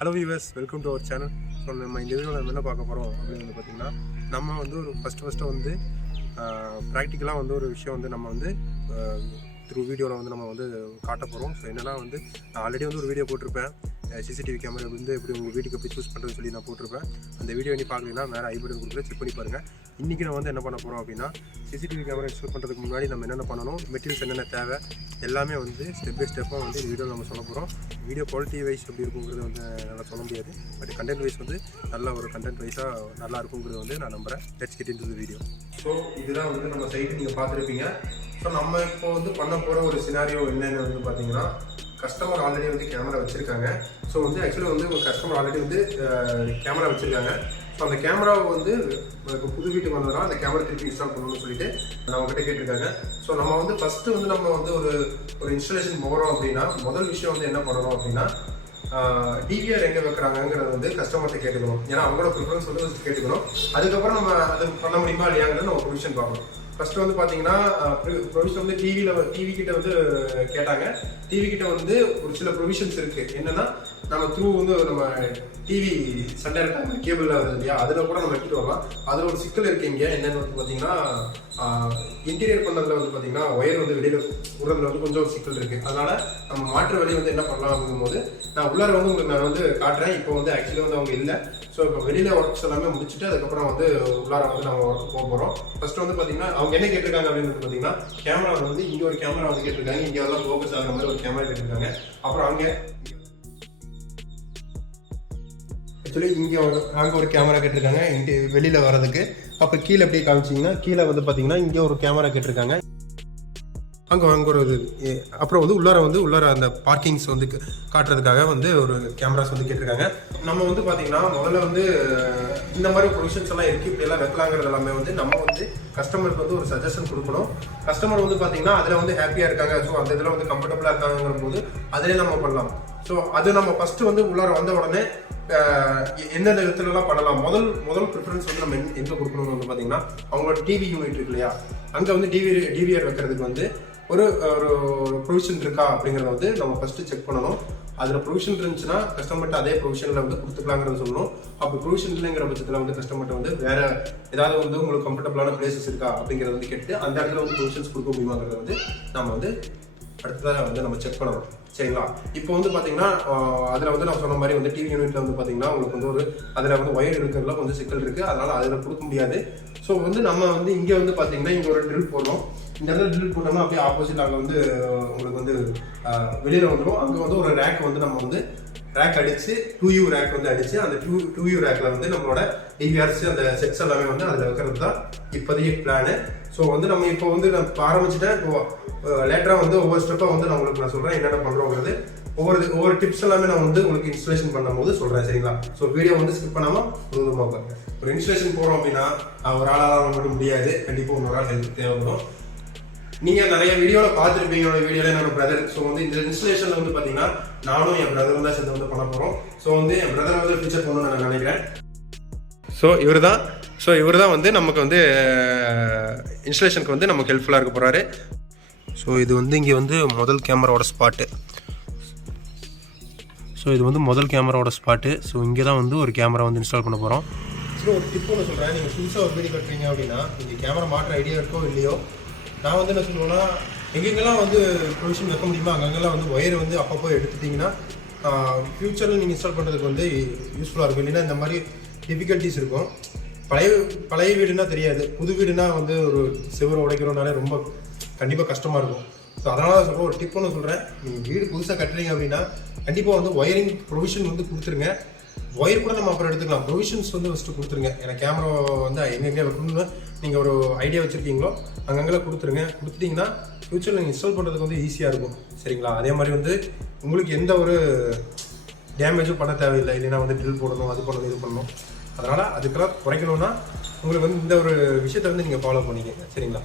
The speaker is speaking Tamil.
Hello viewers, welcome to our channel. So நம்ம இந்த வீடியோவில் நம்ம என்ன பார்க்க போகிறோம் அப்படின்னு வந்து பார்த்திங்கன்னா, நம்ம வந்து ஒரு ஃபஸ்ட்டு வந்து ப்ராக்டிக்கலாக வந்து ஒரு விஷயம் வந்து நம்ம வந்து த்ரூ வீடியோவில் வந்து நம்ம வந்து காட்ட போகிறோம். ஸோ என்னென்னா வந்து நான் ஆல்ரெடி வந்து ஒரு வீடியோ போட்டிருப்பேன், சிசிடிவி கேமரா வந்து எப்படி உங்கள் வீட்டுக்கு எப்படி சூஸ் பண்ணுறதுன்னு சொல்லி நான் போட்டிருப்பேன். அந்த வீடியோ நீ பார்க்கலன்னா வேறு ஐபட்டன் கொடுக்குற செக் பண்ணி பாருங்கள். இன்றைக்கி நான் வந்து என்ன பண்ண போகிறோம் அப்படின்னா, சிசிடிவி கேமரா இன்ஸ்டால் பண்ணுறதுக்கு முன்னாடி நம்ம என்னென்ன பண்ணணும், மெட்டீரியல்ஸ் என்னென்ன தேவை எல்லாமே வந்து ஸ்டெப் பை ஸ்டெப்பாக வந்து இந்த வீடியோவில் நம்ம சொல்ல போகிறோம். வீடியோ குவாலிட்டி வைஸ் எப்படி இருக்குங்கிறது வந்து நல்லா சொல்ல முடியாது, பட் கண்டென்ட் வைஸ் வந்து நல்ல ஒரு கண்டென்ட் வைஸாக நல்லா இருக்குங்கிறது வந்து நான் நம்புகிறேன். Let's get into the video. So இதுதான் வந்து நம்ம சைட்டு நீங்கள் பார்த்துருப்பீங்க. ஸோ நம்ம இப்போ வந்து பண்ண போகிற ஒரு சினாரியோ என்னென்னு வந்து பார்த்தீங்கன்னா, கஸ்டமர் ஆல்ரெடி வந்து கேமரா வச்சுருக்காங்க. ஸோ வந்து ஆக்சுவலி வந்து ஒரு கஸ்டமர் ஆல்ரெடி வந்து கேமரா வச்சுருக்காங்க. ஸோ அந்த கேமராவை வந்து இப்போ புது வீட்டுக்கு வந்தோம்னா அந்த கேமரா திருப்பி இன்ஸ்டால் பண்ணணும்னு சொல்லிட்டு நம்மகிட்ட கேட்டிருக்காங்க. ஸோ நம்ம வந்து ஃபஸ்ட்டு வந்து நம்ம வந்து ஒரு இன்ஸ்டாலேஷன் போகிறோம் அப்படின்னா, முதல் விஷயம் வந்து என்ன பண்ணணும் அப்படின்னா, டிவிஆர் எங்கே வைக்கிறாங்கிறது வந்து கஸ்டமர்கிட்ட கேட்டுக்கணும். ஏன்னா அவங்களோட ப்ரிஃபரன்ஸ் வந்து கேட்டுக்கணும். அதுக்கப்புறம் நம்ம அது பண்ண முடியுமா இல்லையாங்கிறது நம்ம ப்ரொவிஷன் பார்க்கணும். ஃபர்ஸ்ட் வந்து பார்த்தீங்கன்னா, ப்ரொவிஷன் வந்து டிவி கிட்ட வந்து கேட்டாங்க. டிவி கிட்ட வந்து ஒரு சில ப்ரொவிஷன்ஸ் இருக்கு. என்னன்னா, நம்ம த்ரூ வந்து நம்ம டிவி சன்டைரக்ட் கேபிள் வருது இல்லையா, அதில் கூட நம்ம எடுத்துட்டு வரலாம். அதில் ஒரு சிக்கல் இருக்கு. இங்கே என்னன்னு வந்து பார்த்தீங்கன்னா, இன்டீரியர் பண்ணதில் வந்து பார்த்தீங்கன்னா ஒயர் வந்து வெளியில் விடுறதுல வந்து கொஞ்சம் சிக்கல் இருக்கு. அதனால நம்ம மாற்று வழி வந்து என்ன பண்ணலாம் அப்படிங்கும்போது, நான் உள்ளார வந்து உங்களுக்கு நான் வந்து காட்டுறேன். இப்போ வந்து ஆக்சுவலி வந்து அவங்க இல்லை. ஸோ இப்போ வெளியில ஒர்க்ஸ் எல்லாமே முடிச்சுட்டு அதுக்கப்புறம் வந்து உள்ளார வந்து நம்ம ஒர்க் போக போகிறோம். ஃபர்ஸ்ட் வந்து பார்த்தீங்கன்னா, அவங்க என்ன கேட்டிருக்காங்க அப்படின்னு பார்த்தீங்கன்னா, கேமரா வந்து இங்கே ஒரு கேமரா வந்து கேட்டிருக்காங்க, இங்கே எல்லாம் ஃபோக்கஸ் ஆகிற மாதிரி ஒரு கேமரா கேட்டிருக்காங்க. அப்புறம் அங்கே ஆக்சுவலி அங்கே ஒரு கேமரா கேட்டிருக்காங்க வெளியில் வர்றதுக்கு. அப்போ கீழே அப்படியே காமிச்சிங்கன்னா, கீழே வந்து பார்த்தீங்கன்னா இங்கே ஒரு கேமரா கேட்டிருக்காங்க. அங்கே ஒரு அப்புறம் வந்து உள்ளார அந்த பார்க்கிங்ஸ் வந்து காட்டுறதுக்காக வந்து ஒரு கேமராஸ் வந்து கேட்டிருக்காங்க. நம்ம வந்து பார்த்தீங்கன்னா முதல்ல வந்து இந்த மாதிரி ப்ரொவிஷன்ஸ் எல்லாம் இருக்குது, இப்படியெல்லாம் வைக்கலாங்கிறது எல்லாமே வந்து நம்ம வந்து கஸ்டமருக்கு வந்து ஒரு சஜஷன் கொடுக்கணும். கஸ்டமர் வந்து பார்த்தீங்கன்னா அதில் வந்து ஹாப்பியாக இருக்காங்க, ஸோ அந்த இதில் வந்து கம்ஃபர்டபுளாக இருக்காங்கிற போது அதிலே நம்ம பண்ணலாம். ஸோ அது நம்ம ஃபஸ்ட்டு வந்து உள்ளார வந்த உடனே எந்தெந்த விதத்துலலாம் பண்ணலாம், முதல் ப்ரிஃபரன்ஸ் வந்து நம்ம எங்கே கொடுக்கணும்னு வந்து பார்த்தீங்கன்னா, அவங்களோட டிவி யூனிட் இருக்கு இல்லையா, அங்கே வந்து டிவிஆர் வைக்கிறதுக்கு வந்து ஒரு ப்ரொவிஷன் இருக்கா அப்படிங்கிறத வந்து நம்ம ஃபஸ்ட்டு செக் பண்ணணும். அதில் ப்ரொவிஷன் இருந்துச்சுன்னா கஸ்டமர்கிட்ட அதே ப்ரொவிஷனில் வந்து கொடுத்துக்கலாங்கிறத சொல்லணும். அப்போ ப்ரொவிஷன் இல்லைங்கிற பட்சத்தில் வந்து கஸ்டமர்கிட்ட வந்து வேற ஏதாவது வந்து உங்களுக்கு கம்ஃபர்டபுளான பிளேசஸ் இருக்கா அப்படிங்கிறத வந்து கேட்டு அந்த இடத்துல வந்து ப்ரொவிஷன்ஸ் கொடுக்க முடியுமாங்கிறத வந்து நம்ம வந்து அடுத்ததாக வந்து நம்ம செக் பண்ணணும். சரிங்களா? இப்போ வந்து பார்த்தீங்கன்னா, அதில் வந்து நான் சொன்ன மாதிரி வந்து டிவி யூனிட்ல வந்து பார்த்தீங்கன்னா உங்களுக்கு வந்து அதில் வந்து ஒயர் இருக்கிறதுல கொஞ்சம் சிக்கல் இருக்குது. அதனால் அதில் கொடுக்க முடியாது. ஸோ வந்து நம்ம வந்து இங்கே வந்து பார்த்தீங்கன்னா இங்கே ஒரு ட்ரில் போடணும். இந்த இடத்துல ட்ரில் போட்டோம்னா அப்படியே ஆப்போசிட் அங்கே வந்து உங்களுக்கு வந்து வெளியில் வந்துடும். அங்கே வந்து ஒரு ரேக் வந்து நம்ம வந்து ரேக் அடித்து 2U ரேக் வந்து அடித்து அந்த 2U ரேக்கில் வந்து நம்மளோட டிவிஆர்ஸ் அந்த செட்ஸ் எல்லாமே வந்து அதில் வைக்கிறது தான் இப்போதைய பிளானு. ஸோ வந்து நம்ம இப்போ வந்து நான் ஆரம்பிச்சுட்டேன். இப்போ லேட்டராக வந்து ஒவ்வொரு ஸ்டெப்பாக வந்து நான் உங்களுக்கு சொல்கிறேன் என்னென்ன பண்ணுறோங்கிறது. ஒவ்வொரு டிப்ஸ் எல்லாமே நான் வந்து உங்களுக்கு இன்ஸ்டாலேஷன் பண்ணும்போது சொல்கிறேன். சரிங்களா? ஸோ வீடியோ வந்து ஸ்கிப் பண்ணாமல் முழுவதுமாக பாருங்க. ஒரு இன்ஸ்டாலேஷன் போகிறோம் அப்படின்னா ஒரு ஆளாக மட்டும் முடியாது, கண்டிப்பாக இன்னொரு ஆள் ஹெல்ப் தேவைப்படும். நீங்கள் நிறைய வீடியோவில் பார்த்துருப்பீங்க, என்னோட வீடியோவில் என்னோட பிரதர். ஸோ வந்து இந்த இன்ஸ்டாலேஷனில் வந்து பார்த்தீங்கன்னா நானும் என் பிரதரும் தான் சேர்ந்து வந்து பண்ண போகிறோம். ஸோ வந்து என் பிரதரை வந்து ஃபியூச்சர் பண்ணணும்னு நான் நினைக்கிறேன். ஸோ இவர் தான் வந்து நமக்கு வந்து இன்ஸ்டாலேஷனுக்கு வந்து நமக்கு ஹெல்ப்ஃபுல்லாக இருக்க போகிறாரு. ஸோ இது வந்து இங்கே வந்து முதல் கேமராவோட ஸ்பாட்டு. ஸோ இது வந்து முதல் கேமராவோட ஸ்பாட்டு. ஸோ இங்கே தான் வந்து ஒரு கேமரா வந்து இன்ஸ்டால் பண்ண போகிறோம். ஸோ ஒரு டிப் ஒன்று சொல்கிறேன். நீங்கள் புதுசாக ஒரு வீடியோ கட்டுறீங்க அப்படின்னா, நீங்கள் கேமரா மாற்ற ஐடியா இருக்கோ இல்லையோ, நான் வந்து என்ன சொல்லுவேன்னா, எங்கெங்கெல்லாம் வந்து ப்ரொவிஷன் வைக்க முடியுமோ அங்கெல்லாம் வந்து ஒயர் வந்து அப்பப்போ எடுத்துட்டிங்கன்னா ஃப்யூச்சரில் நீங்கள் இன்ஸ்டால் பண்ணுறதுக்கு வந்து யூஸ்ஃபுல்லாக இருக்கும். இல்லைன்னா இந்த மாதிரி டிஃபிகல்ட்டிஸ் இருக்கும். பழைய வீடுனா தெரியாது, புது வீடுனா வந்து ஒரு செவரை உடைக்கிறோம்னாலே ரொம்ப கண்டிப்பாக கஷ்டமாக இருக்கும். ஸோ அதனால தான் சொல்கிறேன், ஒரு டிப் ஒன்று சொல்கிறேன். நீங்கள் வீடு புதுசாக கட்டுறீங்க அப்படின்னா கண்டிப்பாக வந்து ஒயரிங் ப்ரொவிஷன் வந்து கொடுத்துருங்க. ஒயர் கூட நம்ம அப்புறம் எடுத்துக்கலாம், ப்ரொவிஷன்ஸ் வந்து ஃபஸ்ட்டு கொடுத்துருங்க. ஏன்னா கேமரா வந்து எங்கெங்கே வைக்கணும்னு நீங்கள் ஒரு ஐடியா வச்சுருக்கீங்களோ அங்கங்கெல்லாம் கொடுத்துட்டிங்கன்னா ஃப்யூச்சரில் நீங்கள் இன்ஸ்டால் பண்ணுறதுக்கு வந்து ஈஸியாக இருக்கும். சரிங்களா? அதே மாதிரி வந்து உங்களுக்கு எந்த ஒரு டேமேஜும் பண்ண தேவையில்லை. இல்லைன்னா வந்து ட்ரில் போடணும், அது பண்ணணும், இது பண்ணணும். அதனால் அதுக்கெல்லாம் குறைக்கணும்னா உங்களுக்கு வந்து இந்த ஒரு விஷயத்தை வந்து நீங்கள் ஃபாலோ பண்ணிக்கங்க. சரிங்களா?